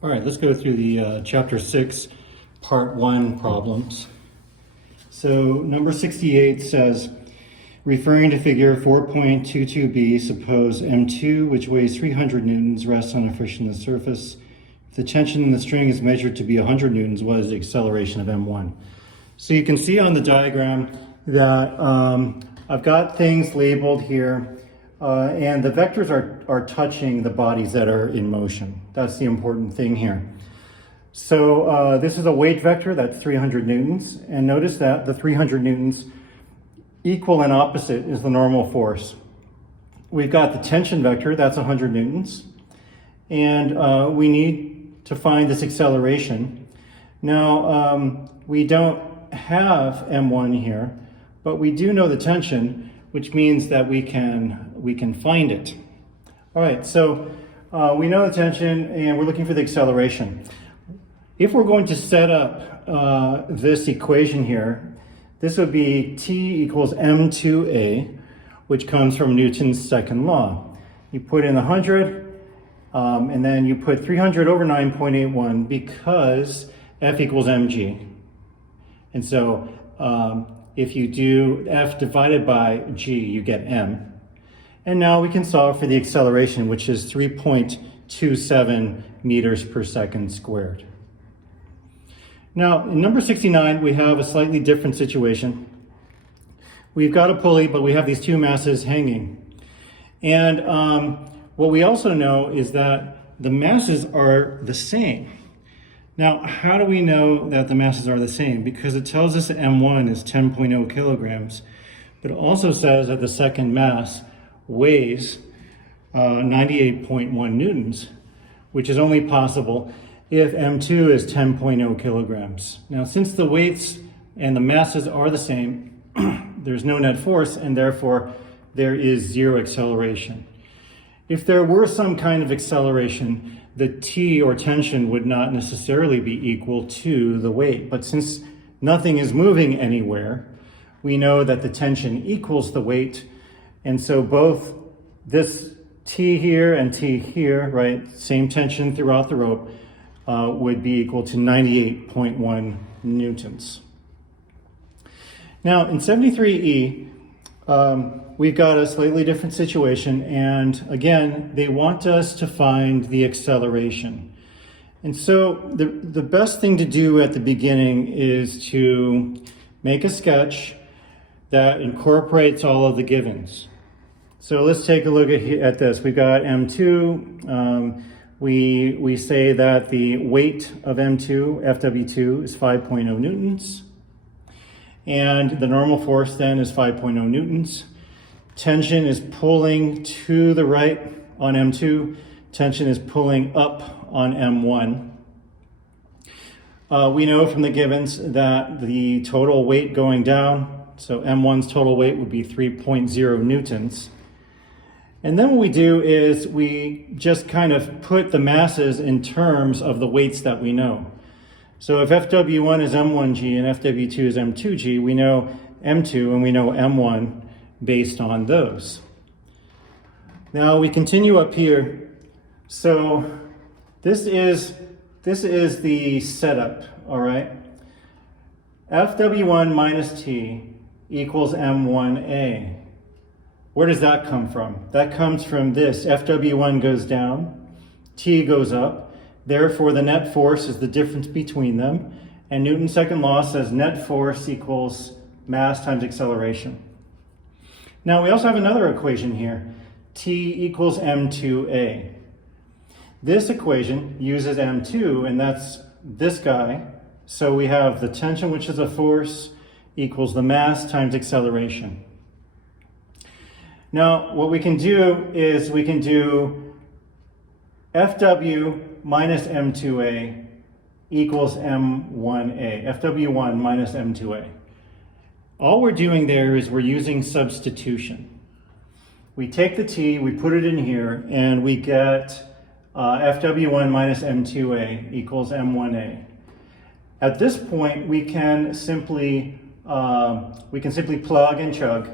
All right, let's go through the chapter 6, part 1 problems. So number 68 says, referring to figure 4.22b, suppose M2, which weighs 300 newtons, rests on a frictionless surface. If the tension in the string is measured to be 100 newtons, what is the acceleration of M1? So you can see on the diagram that I've got things labeled here. And the vectors are touching the bodies that are in motion. That's the important thing here. So this is a weight vector, that's 300 newtons. And notice that the 300 newtons equal and opposite is the normal force. We've got the tension vector, that's 100 newtons. And we need to find this acceleration. Now, we don't have M1 here, but we do know the tension, which means that we can find it. All right, so we know the tension and we're looking for the acceleration. If we're going to set up this equation here, this would be T equals M2A, which comes from Newton's second law. You put in the 100, and then you put 300 over 9.81 because F equals mg. And so if you do F divided by G, you get M. And now we can solve for the acceleration, which is 3.27 meters per second squared. Now, in number 69, we have a slightly different situation. We've got a pulley, but we have these two masses hanging. And what we also know is that the masses are the same. Now, how do we know that the masses are the same? Because it tells us that M1 is 10.0 kilograms, but it also says that the second mass weighs 98.1 newtons, which is only possible if M2 is 10.0 kilograms. Now, since the weights and the masses are the same, there's no net force, and therefore there is zero acceleration. If there were some kind of acceleration, the T or tension would not necessarily be equal to the weight. But since nothing is moving anywhere, we know that the tension equals the weight. And so both this T here and T here, right, same tension throughout the rope, would be equal to 98.1 newtons. Now in 73E, we've got a slightly different situation, and again, they want us to find the acceleration. And so the best thing to do at the beginning is to make a sketch that incorporates all of the givens. So let's take a look at this. We've got M2. We say that the weight of M2, FW2, is 5.0 newtons. And the normal force then is 5.0 newtons. Tension is pulling to the right on M2. Tension is pulling up on M1. We know from the givens that the total weight going down, so M1's total weight would be 3.0 newtons. And then what we do is we just kind of put the masses in terms of the weights that we know. So if FW1 is M1G and FW2 is M2G, we know M2 and we know M1 based on those. Now we continue up here. So this is the setup, all right? FW1 minus T equals M1A. Where does that come from? That comes from this. FW1 goes down, T goes up. Therefore, the net force is the difference between them. And Newton's second law says net force equals mass times acceleration. Now, we also have another equation here. T equals M2A. This equation uses M2, and that's this guy. So we have the tension, which is a force, equals the mass times acceleration. Now, what we can do is we can do FW minus M2A equals M1A, FW1 minus M2A. All we're doing there is we're using substitution. We take the T, we put it in here, and we get FW1 minus M2A equals M1A. At this point, we can simply plug and chug.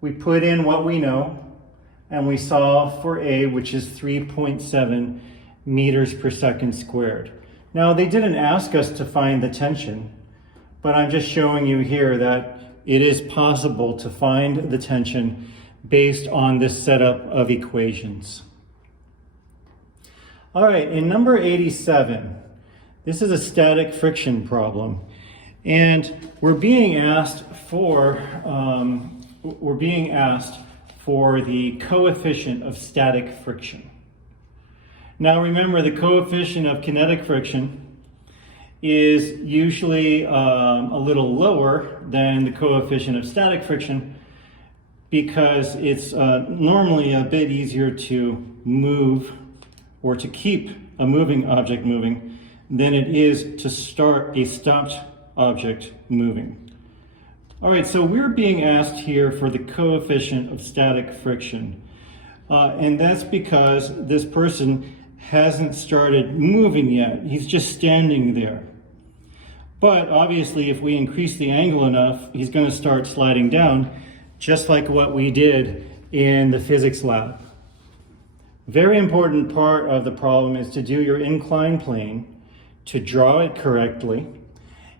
We put in what we know, and we solve for A, which is 3.7 meters per second squared. Now, they didn't ask us to find the tension, but I'm just showing you here that it is possible to find the tension based on this setup of equations. All right, in number 87, this is a static friction problem, and we're being asked for the coefficient of static friction. Now remember, the coefficient of kinetic friction is usually a little lower than the coefficient of static friction because it's normally a bit easier to move or to keep a moving object moving than it is to start a stopped object moving. All right, so we're being asked here for the coefficient of static friction. And that's because this person hasn't started moving yet. He's just standing there. But obviously, if we increase the angle enough, he's going to start sliding down, just like what we did in the physics lab. Very important part of the problem is to do your inclined plane, to draw it correctly,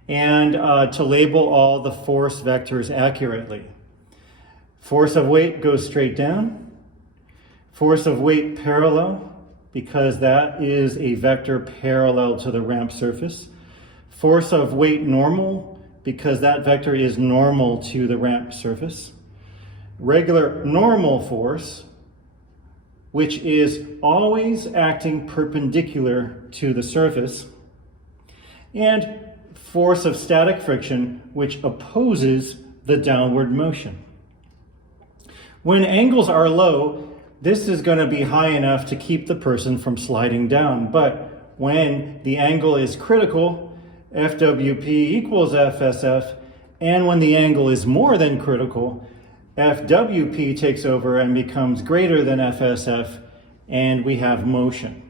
and to label all the force vectors accurately. Force of weight goes straight down. Force of weight parallel, because that is a vector parallel to the ramp surface. Force of weight normal, because that vector is normal to the ramp surface. Regular normal force, which is always acting perpendicular to the surface. And force of static friction, which opposes the downward motion. When angles are low, this is going to be high enough to keep the person from sliding down. But when the angle is critical, FWP equals FSF, and when the angle is more than critical, FWP takes over and becomes greater than FSF, and we have motion.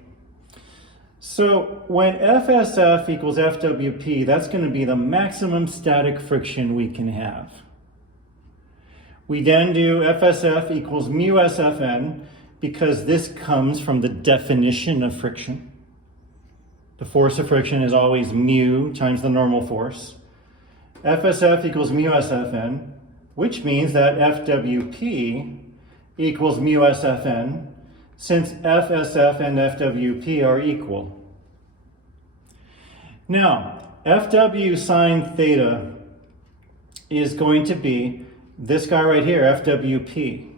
So when FSF equals FWP, that's going to be the maximum static friction we can have. We then do FSF equals mu SFN because this comes from the definition of friction. The force of friction is always mu times the normal force. FSF equals mu SFN, which means that FWP equals mu SFN since FSF and FWP are equal. Now, FW sine theta is going to be this guy right here, FWP.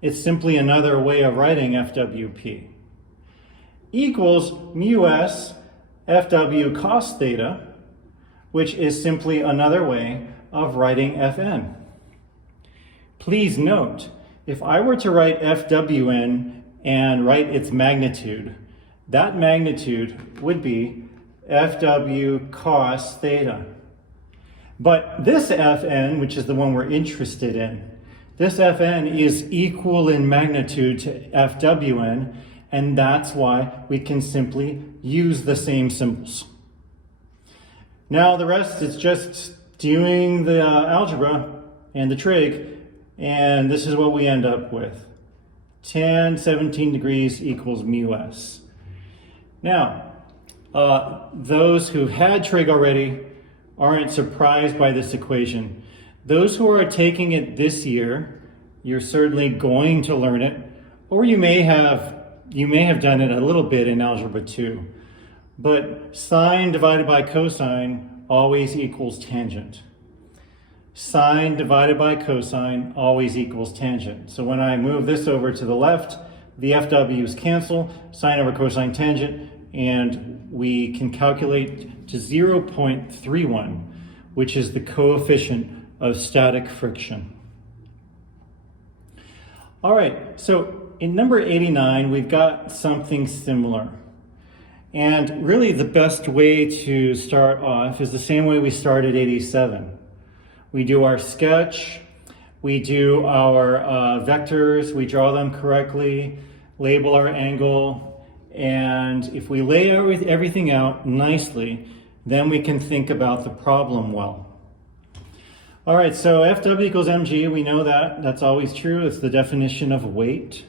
It's simply another way of writing FWP. Equals mu s FW cos theta, which is simply another way of writing Fn. Please note, if I were to write Fwn and write its magnitude, that magnitude would be FW cos theta. But this Fn, which is the one we're interested in, this Fn is equal in magnitude to Fwn, and that's why we can simply use the same symbols. Now the rest is just doing the algebra and the trig, and this is what we end up with. Tan 17 degrees equals mu s. Now, those who've had trig already aren't surprised by this equation. Those who are taking it this year, you're certainly going to learn it, or you may have done it a little bit in Algebra 2. But sine divided by cosine always equals tangent. Sine divided by cosine always equals tangent. So when I move this over to the left, the FW's cancel, sine over cosine tangent, and we can calculate to 0.31, which is the coefficient of static friction. All right, so in number 89, we've got something similar. And really the best way to start off is the same way we started 87. We do our sketch, we do our vectors, we draw them correctly, label our angle, and if we lay everything out nicely, then we can think about the problem well. All right, so FW equals mg, we know that. That's always true. It's the definition of weight.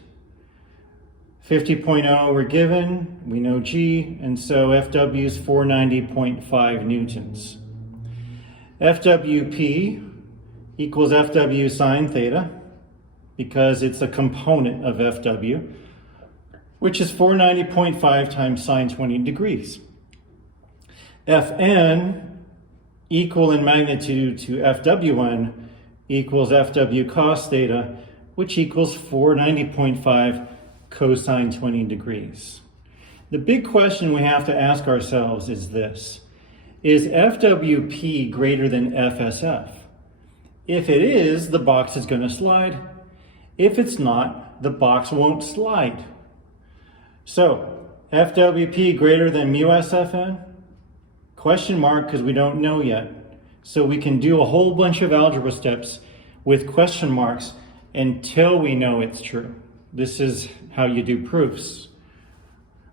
50.0 we're given, we know G, and so FW is 490.5 newtons. FWP equals FW sine theta, because it's a component of FW, which is 490.5 times sine 20 degrees. Fn, equal in magnitude to FWN, equals FW cos theta, which equals 490.5 cosine 20 degrees. The big question we have to ask ourselves is this: is FWP greater than FSF? If it is, the box is going to slide. If it's not, the box won't slide. So, FWP greater than mu SFN? Question mark, because we don't know yet. So we can do a whole bunch of algebra steps with question marks until we know it's true. This is how you do proofs.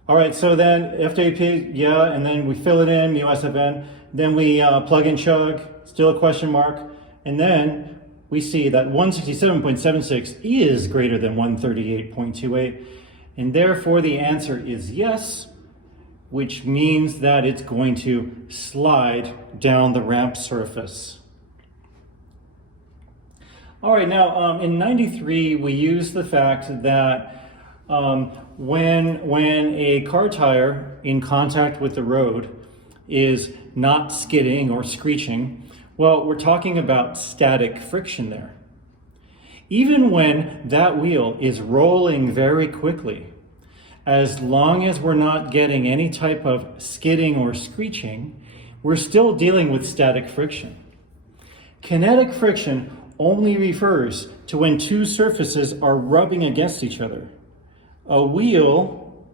All right, so then FWP, yeah, and then we fill it in, mu SFN. Then we plug in chug, still a question mark. And then we see that 167.76 is greater than 138.28. And therefore the answer is yes, which means that it's going to slide down the ramp surface. All right, now in 93, we use the fact that when a car tire in contact with the road is not skidding or screeching, well, we're talking about static friction there. Even when that wheel is rolling very quickly, as long as we're not getting any type of skidding or screeching, we're still dealing with static friction. Kinetic friction only refers to when two surfaces are rubbing against each other. A wheel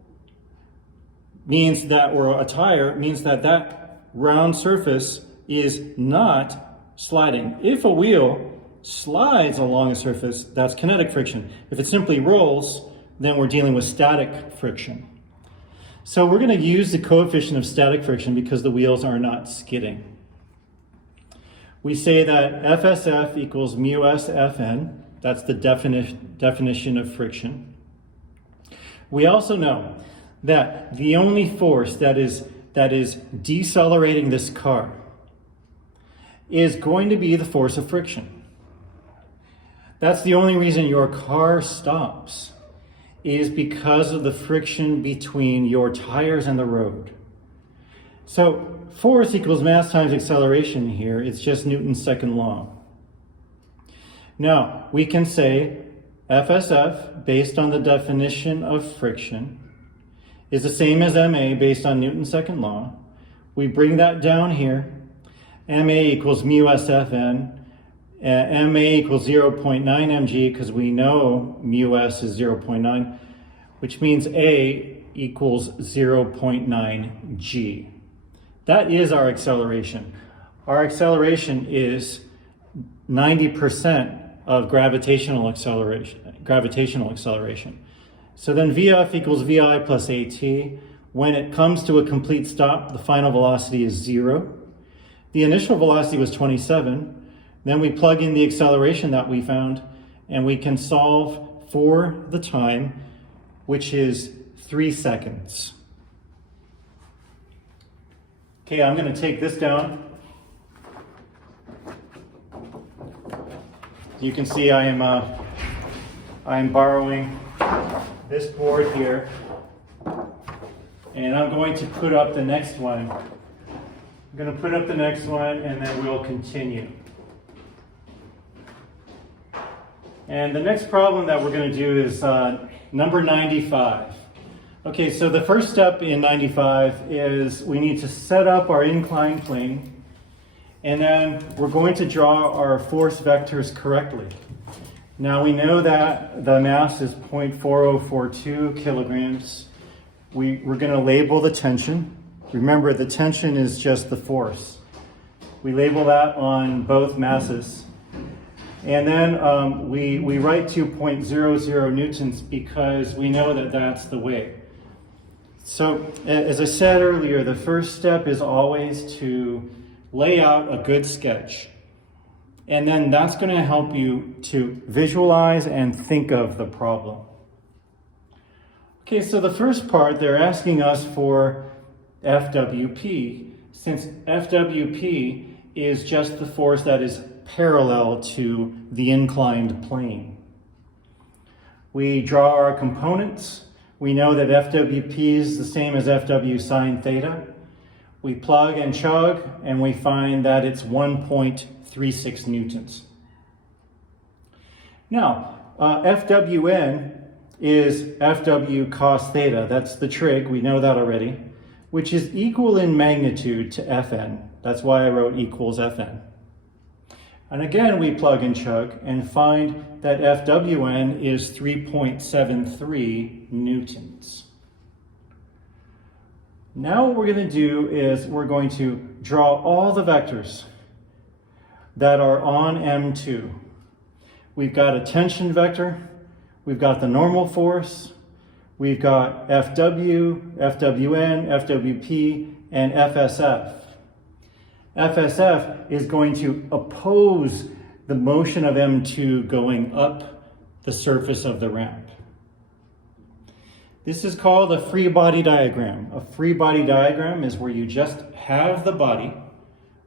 means that, or a tire means that that round surface is not sliding. If a wheel slides along a surface, that's kinetic friction. If it simply rolls, then we're dealing with static friction. So we're going to use the coefficient of static friction because the wheels are not skidding. We say that FSF equals mu s Fn. That's the definition of friction. We also know that the only force that is decelerating this car is going to be the force of friction. That's the only reason your car stops, is because of the friction between your tires and the road. So force equals mass times acceleration here. It's just Newton's second law. Now, we can say FSF, based on the definition of friction, is the same as MA based on Newton's second law. We bring that down here. MA equals mu SFN. MA equals 0.9 mg because we know mu s is 0.9, which means A equals 0.9 g. That is our acceleration. Our acceleration is 90% of gravitational acceleration. So then VF equals VI plus AT. When it comes to a complete stop, the final velocity is 0. The initial velocity was 27. Then we plug in the acceleration that we found, and we can solve for the time, which is 3 seconds. Okay, I'm going to take this down. You can see I am borrowing this board here, and I'm going to put up the next one. I'm going to put up the next one, and then we'll continue. And the next problem that we're going to do is number 95. Okay, so the first step in 95 is we need to set up our inclined plane, and then we're going to draw our force vectors correctly. Now we know that the mass is 0.4042 kilograms. We're going to label the tension. Remember, the tension is just the force. We label that on both masses. And then we write 2.00 newtons because we know that that's the weight. So as I said earlier, the first step is always to lay out a good sketch. And then that's going to help you to visualize and think of the problem. Okay, so the first part, they're asking us for FWP, since FWP is just the force that is parallel to the inclined plane. We draw our components. We know that FWP is the same as FW sine theta. We plug and chug, and we find that it's 1.36 newtons. Now, FWN is FW cos theta. That's the trig, we know that already, which is equal in magnitude to Fn. That's why I wrote equals Fn. And again, we plug and chug and find that FWN is 3.73 newtons. Now what we're going to do is we're going to draw all the vectors that are on M2. We've got a tension vector, we've got the normal force, we've got FW, FWN, FWP, and FSF. FSF is going to oppose the motion of M2 going up the surface of the ramp. This is called a free body diagram. A free body diagram is where you just have the body,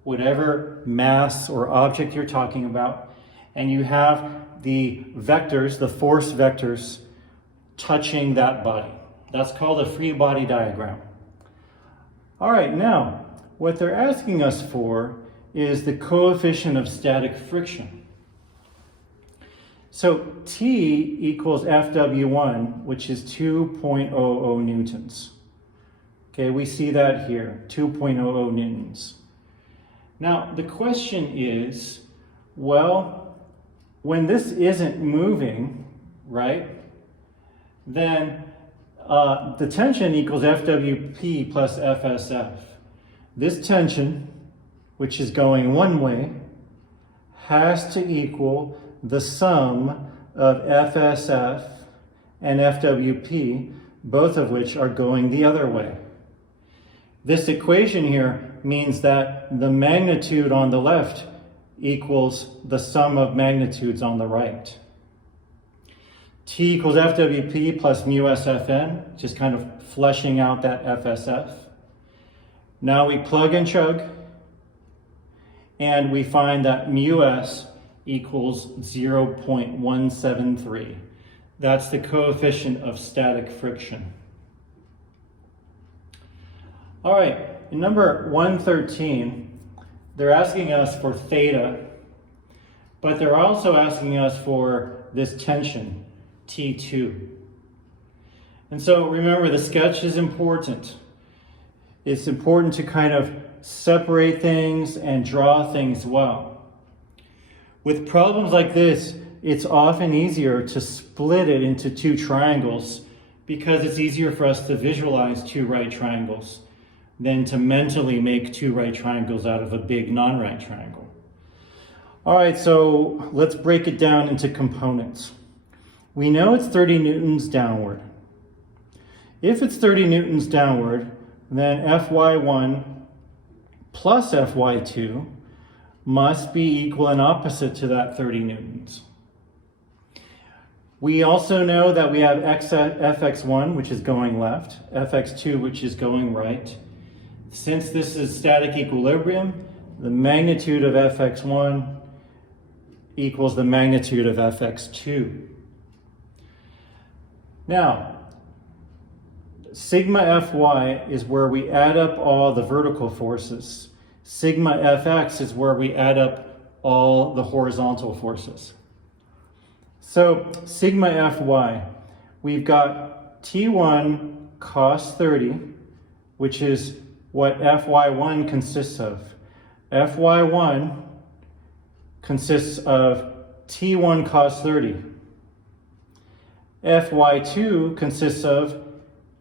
whatever mass or object you're talking about, and you have the vectors, the force vectors, touching that body. That's called a free body diagram. All right, now, what they're asking us for is the coefficient of static friction. So T equals FW1, which is 2.00 newtons. Okay, we see that here, 2.00 newtons. Now, the question is, well, when this isn't moving, right, then the tension equals FWP plus FSF. This tension, which is going one way, has to equal the sum of FSF and FWP, both of which are going the other way. This equation here means that the magnitude on the left equals the sum of magnitudes on the right. T equals FWP plus mu SFN, just kind of fleshing out that FSF. Now we plug and chug, and we find that mu S equals 0.173. That's the coefficient of static friction. All right, in number 113, they're asking us for theta, but they're also asking us for this tension, T2. And so remember, the sketch is important. It's important to kind of separate things and draw things well. With problems like this, it's often easier to split it into two triangles because it's easier for us to visualize two right triangles than to mentally make two right triangles out of a big non-right triangle. All right, so let's break it down into components. We know it's 30 newtons downward. If it's 30 newtons downward, then Fy1 plus Fy2 must be equal and opposite to that 30 newtons. We also know that we have Fx1, which is going left, Fx2, which is going right. Since this is static equilibrium, the magnitude of Fx1 equals the magnitude of Fx2. Now, sigma Fy is where we add up all the vertical forces. Sigma Fx is where we add up all the horizontal forces. So sigma Fy, we've got T1 cos 30, which is what Fy1 consists of. Fy1 consists of T1 cos 30. Fy2 consists of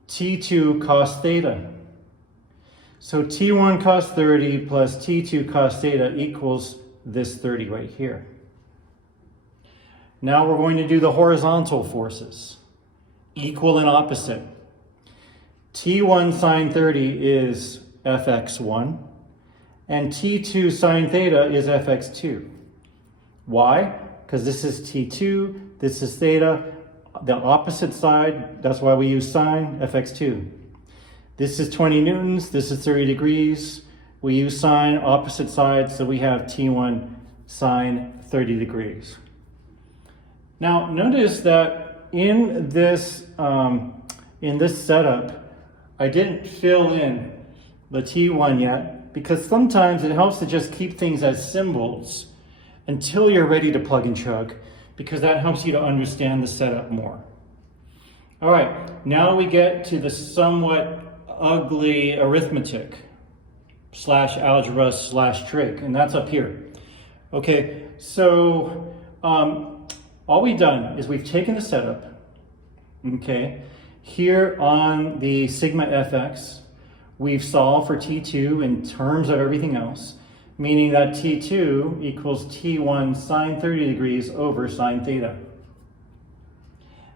T2 cos theta. So T1 cos 30 plus T2 cos theta equals this 30 right here. Now we're going to do the horizontal forces, equal and opposite. T1 sine 30 is Fx1, and T2 sine theta is Fx2. Why? Because this is T2, this is theta. the opposite side, that's why we use sine, fx2. This is 20 newtons, this is 30 degrees. We use sine, opposite side, so we have T1 sine 30 degrees. Now notice that in this setup, I didn't fill in the T1 yet, because sometimes it helps to just keep things as symbols until you're ready to plug and chug, because that helps you to understand the setup more. All right, now we get to the somewhat ugly arithmetic / algebra / trig, and that's up here. Okay, so all we've done is we've taken the setup, okay, here on the sigma fx, we've solved for T2 in terms of everything else, meaning that T2 equals T1 sine 30 degrees over sine theta.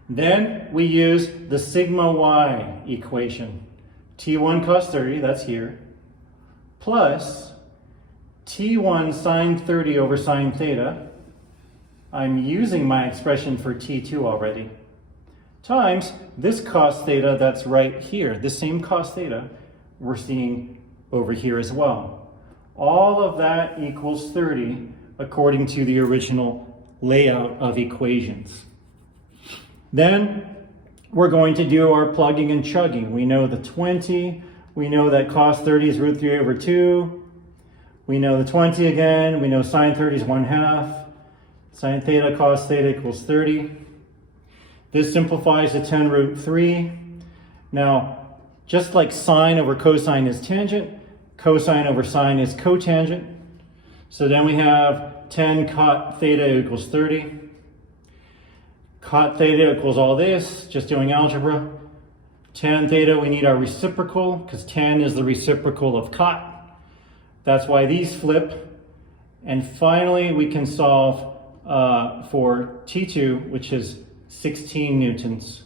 Then we use the sigma y equation. T1 cos 30, that's here, plus T1 sine 30 over sine theta. I'm using my expression for T2 already, times this cos theta that's right here, the same cos theta we're seeing over here as well. All of that equals 30 according to the original layout of equations. Then we're going to do our plugging and chugging. We know the 20, we know that cos 30 is root 3 over 2, we know the 20 again, we know sine 30 is 1/2, sine theta cos theta equals 30. This simplifies to 10 root 3. Now, just like sine over cosine is tangent, cosine over sine is cotangent. So then we have 10 cot theta equals 30. Cot theta equals all this, just doing algebra. Tan theta, we need our reciprocal, because tan is the reciprocal of cot. That's why these flip. And finally, we can solve for T2, which is 16 newtons.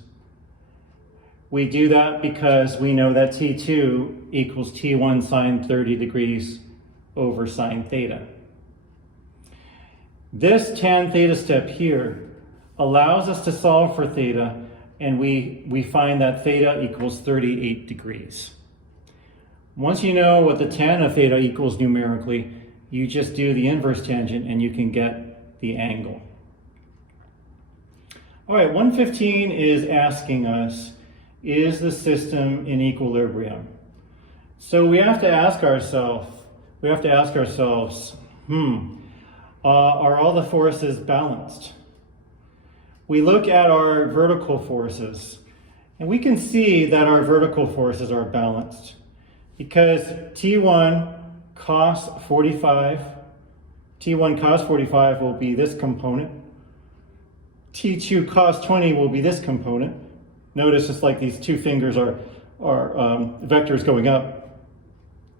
We do that because we know that T2 equals T1 sine 30 degrees over sine theta. This tan theta step here allows us to solve for theta, and we find that theta equals 38 degrees. Once you know what the tan of theta equals numerically, you just do the inverse tangent and you can get the angle. All right, 115 is asking us, is the system in equilibrium? So we have to ask ourselves, are all the forces balanced? We look at our vertical forces, and we can see that our vertical forces are balanced because T1 cos 45 will be this component. T2 cos 20 will be this component. Notice it's like these two fingers are vectors going up.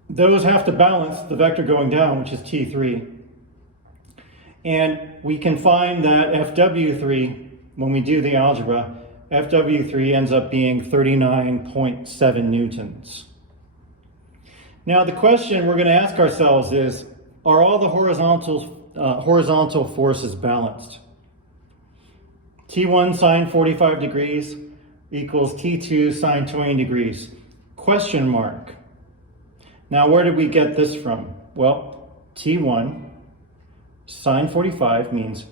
Those have to balance the vector going down, which is T3. And we can find that FW3, when we do the algebra, FW3 ends up being 39.7 newtons. Now the question we're going to ask ourselves is, are all the horizontal forces balanced? T1 sine 45 degrees equals T2 sine 20 degrees, question mark. Now where did we get this from? Well, T1 sine 45 means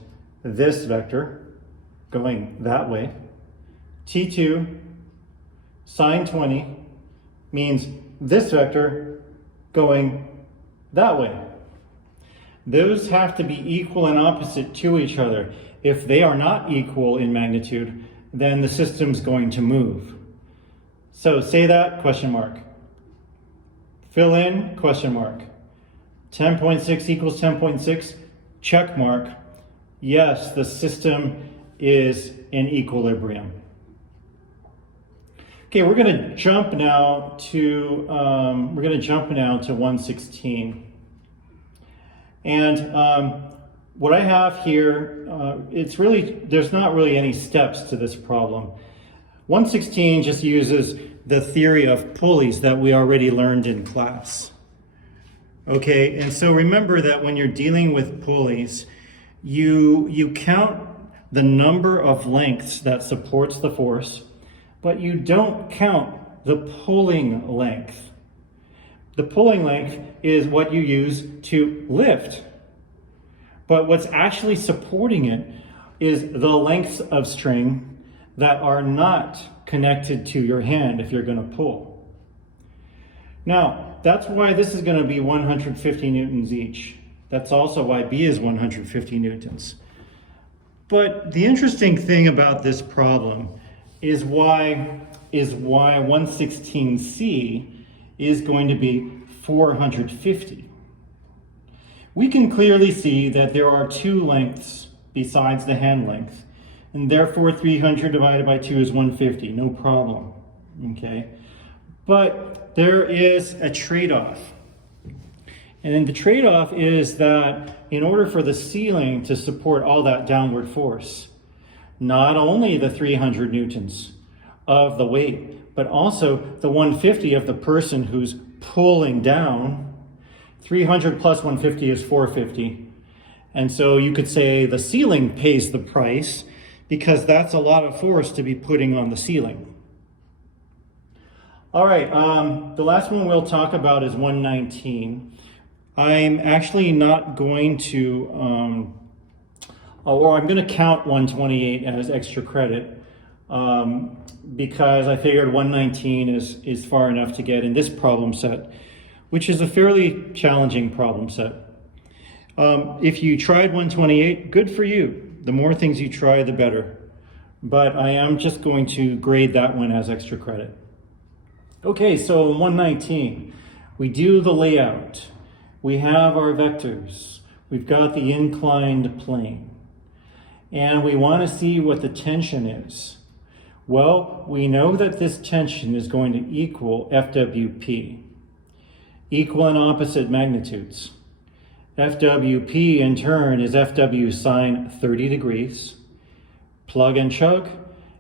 this vector going that way. T2 sine 20 means this vector going that way. Those have to be equal and opposite to each other. If they are not equal in magnitude, then the system's going to move. So say that, question mark. Fill in, question mark. 10.6 equals 10.6, check mark. Yes, the system is in equilibrium. Okay, we're going to jump now to 116. And what I have here, there's not really any steps to this problem. 116 just uses the theory of pulleys that we already learned in class. Okay, and so remember that when you're dealing with pulleys, you count the number of lengths that supports the force, but you don't count the pulling length. The pulling length is what you use to lift. But what's actually supporting it is the lengths of string that are not connected to your hand if you're going to pull. Now, that's why this is going to be 150 newtons each. That's also why B is 150 newtons. But the interesting thing about this problem is why 116C is going to be 450. We can clearly see that there are two lengths besides the hand length, and therefore 300 divided by 2 is 150, no problem, okay? But there is a trade-off. And the trade-off is that in order for the ceiling to support all that downward force, not only the 300 newtons of the weight, but also the 150 of the person who's pulling down. 300 plus 150 is 450. And so you could say the ceiling pays the price because that's a lot of force to be putting on the ceiling. All right, the last one we'll talk about is 119. I'm actually not going to, or I'm going to count 128 as extra credit because I figured 119 is far enough to get in this problem set, which is a fairly challenging problem set. If you tried 128, good for you. The more things you try, the better. But I am just going to grade that one as extra credit. Okay, so 119, we do the layout. We have our vectors. We've got the inclined plane. And we want to see what the tension is. Well, we know that this tension is going to equal FWP. Equal and opposite magnitudes. FWP in turn is FW sine 30 degrees. Plug and chug,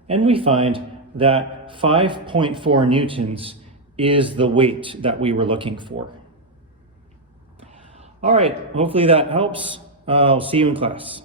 and we find that 5.4 newtons is the weight that we were looking for. All right, hopefully that helps. I'll see you in class.